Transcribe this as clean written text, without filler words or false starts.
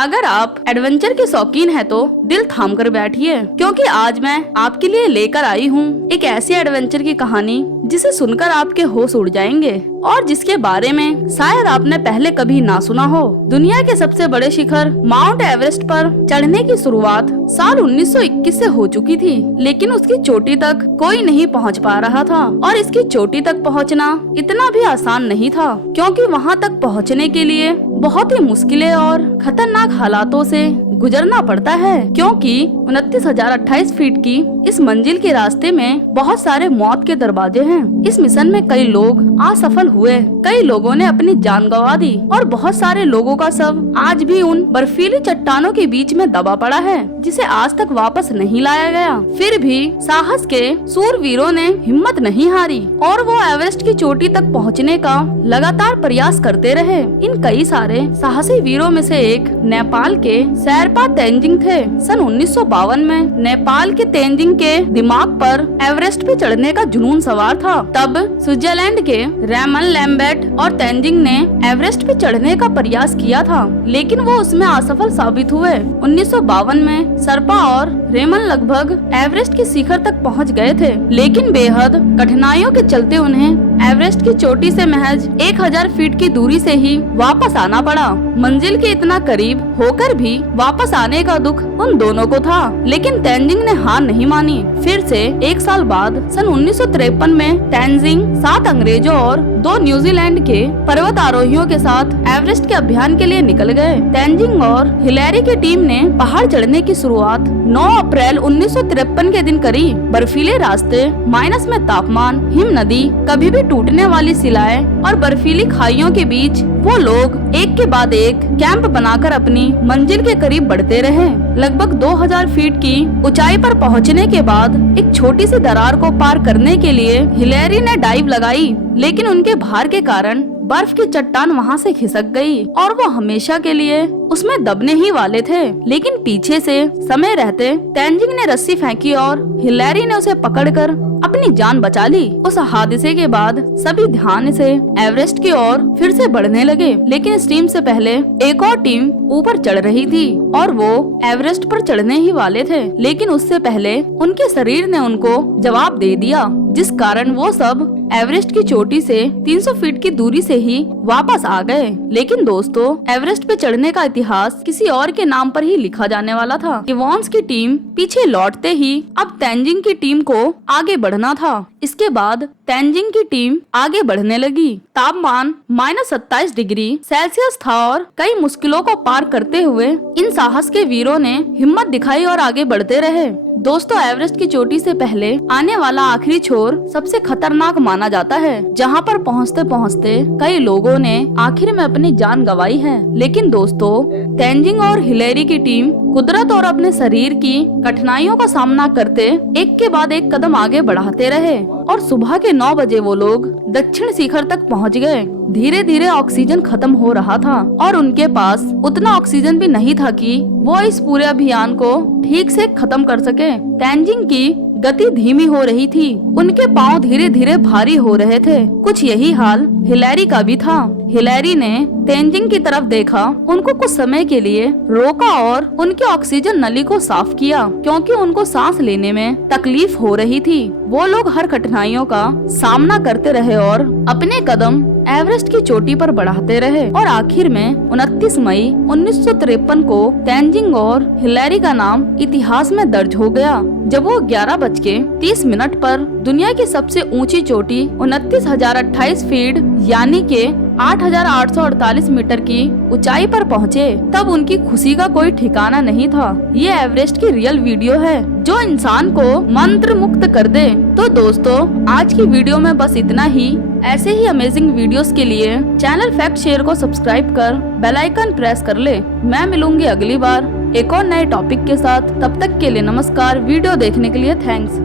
अगर आप एडवेंचर के शौकीन हैं तो दिल थाम कर बैठिए, क्योंकि आज मैं आपके लिए लेकर आई हूँ एक ऐसी एडवेंचर की कहानी जिसे सुनकर आपके होश उड़ जाएंगे और जिसके बारे में शायद आपने पहले कभी ना सुना हो। दुनिया के सबसे बड़े शिखर माउंट एवरेस्ट पर चढ़ने की शुरुआत साल 1921 से हो चुकी थी, लेकिन उसकी चोटी तक कोई नहीं पहुंच पा रहा था। और इसकी चोटी तक पहुंचना इतना भी आसान नहीं था, क्योंकि वहां तक पहुंचने के लिए बहुत ही मुश्किलें और खतरनाक हालातों से गुजरना पड़ता है, क्योंकि 29,028 फीट की इस मंजिल के रास्ते में बहुत सारे मौत के दरवाजे हैं। इस मिशन में कई लोग असफल हुए, कई लोगों ने अपनी जान गंवा दी और बहुत सारे लोगों का शव आज भी उन बर्फीली चट्टानों के बीच में दबा पड़ा है, जिसे आज तक वापस नहीं लाया गया। फिर भी साहस के सूरवीरों ने हिम्मत नहीं हारी और वो एवरेस्ट की चोटी तक पहुंचने का लगातार प्रयास करते रहे। इन कई सारे साहसी वीरों में से एक नेपाल के शेरपा तेंजिंग थे। सन 1952 में नेपाल के तेंजिंग के दिमाग पर एवरेस्ट पे चढ़ने का जुनून सवार था। तब स्विट्जरलैंड के रेमन लैम्बर्ट और तेंजिंग ने एवरेस्ट पे चढ़ने का प्रयास किया था, लेकिन वो उसमें असफल साबित हुए। 1952 में शेरपा और रेमन लगभग एवरेस्ट के शिखर तक पहुंच गए थे, लेकिन बेहद कठिनाइयों के चलते उन्हें एवरेस्ट की चोटी से महज 1000 फीट की दूरी से ही वापस आना पड़ा। मंजिल के इतना करीब होकर भी वापस आने का दुख उन दोनों को था, लेकिन तेंजिंग ने हार नहीं मानी। फिर से एक साल बाद सन 1953 में तेंजिंग 7 अंग्रेजों और 2 न्यूजीलैंड के पर्वत आरोहियों के साथ एवरेस्ट के अभियान के लिए निकल गए। तेंजिंग और हिलेरी की टीम ने पहाड़ चढ़ने की शुरुआत 9 अप्रैल 1953 के दिन करी। बर्फीले रास्ते, माइनस में तापमान, हिम नदी, कभी भी टूटने वाली शिलाएं और बर्फीली खाइयों के बीच वो लोग एक के बाद एक कैंप बनाकर अपनी मंजिल के करीब बढ़ते रहे। लगभग 2000 फीट की ऊंचाई पर पहुंचने के बाद एक छोटी सी दरार को पार करने के लिए हिलेरी ने डाइव लगाई, लेकिन उनके भार के कारण बर्फ की चट्टान वहां से खिसक गई और वो हमेशा के लिए उसमें दबने ही वाले थे। लेकिन पीछे से समय रहते तेंजिंग ने रस्सी फेंकी और हिलेरी ने उसे पकड़कर अपनी जान बचा ली। उस हादसे के बाद सभी ध्यान से एवरेस्ट की ओर फिर से बढ़ने लगे, लेकिन इस टीम से पहले एक और टीम ऊपर चढ़ रही थी और वो एवरेस्ट पर चढ़ने ही वाले थे, लेकिन उससे पहले उनके शरीर ने उनको जवाब दे दिया, जिस कारण वो सब एवरेस्ट की चोटी से 300 फीट की दूरी से ही वापस आ गए। लेकिन दोस्तों, एवरेस्ट पे चढ़ने का इतिहास किसी और के नाम पर ही लिखा जाने वाला था। इवांस की टीम पीछे लौटते ही अब तेंजिंग की टीम को आगे बढ़ना था। इसके बाद तेंजिंग की टीम आगे बढ़ने लगी। तापमान -27 डिग्री सेल्सियस था और कई मुश्किलों को पार करते हुए इन साहस के वीरों ने हिम्मत दिखाई और आगे बढ़ते रहे। दोस्तों, एवरेस्ट की चोटी से पहले आने वाला आखिरी छोर सबसे खतरनाक माना जाता है, जहां पर पहुंचते पहुंचते कई लोगों ने आखिर में अपनी जान गंवाई है। लेकिन दोस्तों, तेंजिंग और हिलेरी की टीम कुदरत और अपने शरीर की कठिनाइयों का सामना करते एक के बाद एक कदम आगे बढ़ाते रहे और सुबह के 9 बजे वो लोग दक्षिण शिखर तक पहुंच गए। धीरे धीरे ऑक्सीजन खत्म हो रहा था और उनके पास उतना ऑक्सीजन भी नहीं था कि वो इस पूरे अभियान को ठीक से खत्म कर सके। तेंजिंग की गति धीमी हो रही थी, उनके पांव धीरे धीरे भारी हो रहे थे। कुछ यही हाल हिलेरी का भी था। हिलेरी ने तेंजिंग की तरफ देखा, उनको कुछ समय के लिए रोका और उनके ऑक्सीजन नली को साफ किया, क्योंकि उनको सांस लेने में तकलीफ हो रही थी। वो लोग हर कठिनाइयों का सामना करते रहे और अपने कदम एवरेस्ट की चोटी पर बढ़ाते रहे और आखिर में 29 मई 1953 को तेंजिंग और हिलेरी का नाम इतिहास में दर्ज हो गया, जब वो 11:30 पर दुनिया की सबसे ऊंची चोटी 29,028 फीट यानी के 8,848 मीटर की ऊंचाई पर पहुँचे। तब उनकी खुशी का कोई ठिकाना नहीं था। ये एवरेस्ट की रियल वीडियो है जो इंसान को मंत्र मुक्त कर दे। तो दोस्तों, आज की वीडियो में बस इतना ही। ऐसे ही अमेजिंग वीडियोस के लिए चैनल फैक्ट शेयर को सब्सक्राइब कर बेल आइकन प्रेस कर ले। मैं मिलूंगी अगली बार एक और नए टॉपिक के साथ। तब तक के लिए नमस्कार। वीडियो देखने के लिए थैंक्स।